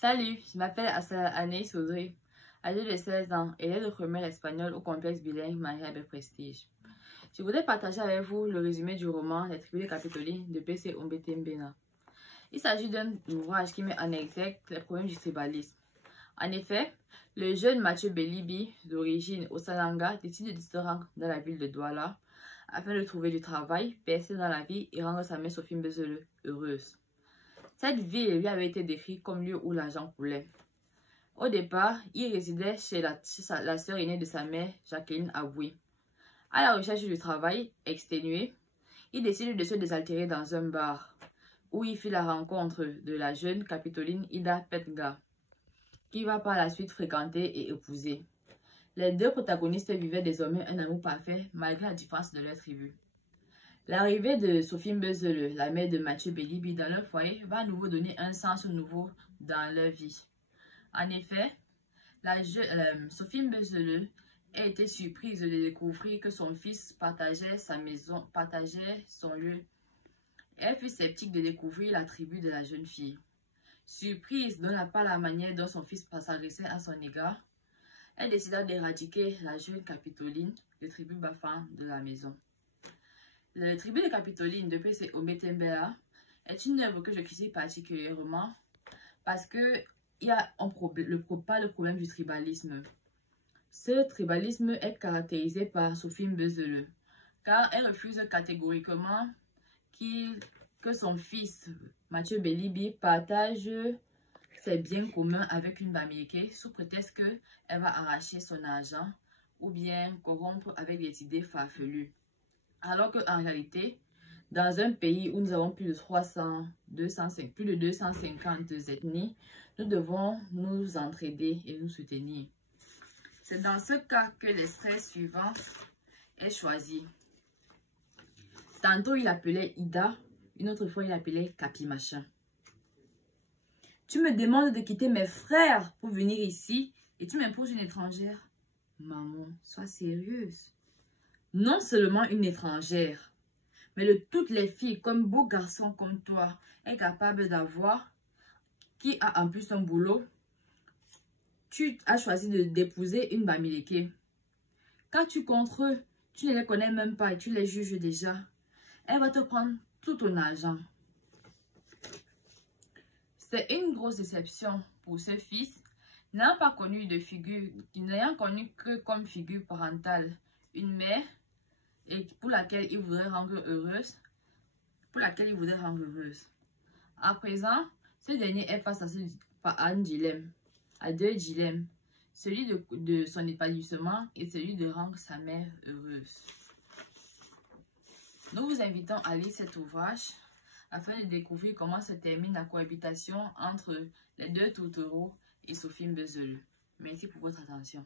Salut, je m'appelle Anaïs Audrey, âgée de 16 ans, élève de première espagnole au complexe bilingue Maria de Prestige. Je voudrais partager avec vous le résumé du roman Les Tribus de Capitoline de P.C. Ombete-Mbena. Il s'agit d'un ouvrage qui met en exergue les problèmes du tribalisme. En effet, le jeune Mathieu Belibi, d'origine Osalanga, décide de se rendre dans la ville de Douala afin de trouver du travail, percer dans la vie et rendre sa mère Sophie Mbezele heureuse. Cette ville lui avait été décrite comme lieu où l'argent coulait. Au départ, il résidait chez la sœur aînée de sa mère, Jacqueline Aboui. À la recherche du travail, exténué, il décide de se désaltérer dans un bar, où il fit la rencontre de la jeune Capitoline Ida Petga, qui va par la suite fréquenter et épouser. Les deux protagonistes vivaient désormais un amour parfait malgré la différence de leur tribu. L'arrivée de Sophie Mbezele, la mère de Mathieu Belibi, dans leur foyer va à nouveau donner un sens nouveau dans leur vie. En effet, Sophie Mbezele a été surprise de découvrir que son fils partageait sa maison, partageait son lieu. Elle fut sceptique de découvrir la tribu de la jeune fille. Surprise de pas la manière dont son fils s'adressait à son égard, elle décida d'éradiquer la jeune Capitoline de tribu Bafan de la maison. Le Tribu de Capitoline de P.C. Ombete-Mbena est une œuvre que je critique particulièrement parce qu'il y a pas le problème du tribalisme. Ce tribalisme est caractérisé par Sophie Mbezele, car elle refuse catégoriquement que son fils, Mathieu Belibi, partage ses biens communs avec une Bamileke sous prétexte qu'elle va arracher son argent ou bien corrompre avec des idées farfelues. Alors qu'en réalité, dans un pays où nous avons plus de 250 ethnies, nous devons nous entraider et nous soutenir. C'est dans ce cas que l'extrait suivant est choisi. Tantôt il appelait Ida, une autre fois il appelait Capi Machin. Tu me demandes de quitter mes frères pour venir ici et tu m'imposes une étrangère. Maman, sois sérieuse. Non seulement une étrangère, mais de toutes les filles comme beau garçon comme toi est capable d'avoir, qui a en plus un boulot, tu as choisi d'épouser une Bamileke. Qu'as-tu contre eux? Tu ne les connais même pas et tu les juges déjà. Elle va te prendre tout ton argent. C'est une grosse déception pour ce fils, n'ayant pas connu de figure, n'ayant connu que comme figure parentale une mère et pour laquelle il voudrait rendre heureuse, À présent, ce dernier est face à deux dilemmes, celui de son épanouissement et celui de rendre sa mère heureuse. Nous vous invitons à lire cet ouvrage afin de découvrir comment se termine la cohabitation entre les deux tourtereaux et Sophie Mbezele. Merci pour votre attention.